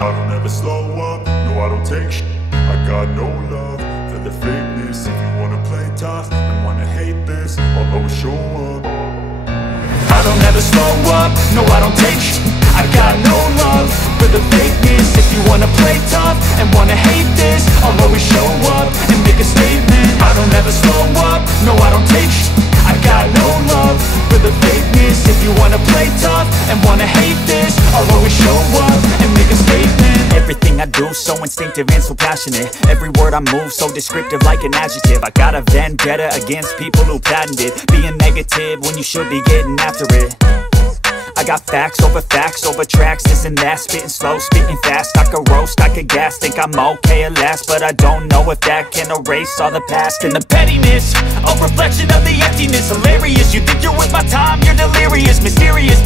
I don't ever slow up, no I don't take shit. I got no love for the fakeness. If you wanna play tough and wanna hate this, I'll always show up. I don't ever slow up, no I don't take shit. I got no love for the fakeness. If you wanna play tough and wanna hate this, I'll always show up and make a statement. I don't ever slow up, no I don't take shit. I got no love for the fakeness. If you wanna play tough and wanna hate this, I'll always show up and make a statement. Everything I do so instinctive and so passionate. Every word I move so descriptive like an adjective. I got a vendetta against people who patented being negative when you should be getting after it. I got facts over tracks, this and that. Spitting slow, spitting fast. I could roast, I could gas. Think I'm okay at last, but I don't know if that can erase all the past. And the pettiness, a reflection of the emptiness. Hilarious, you think you're worth my time, you're delirious. Mysterious,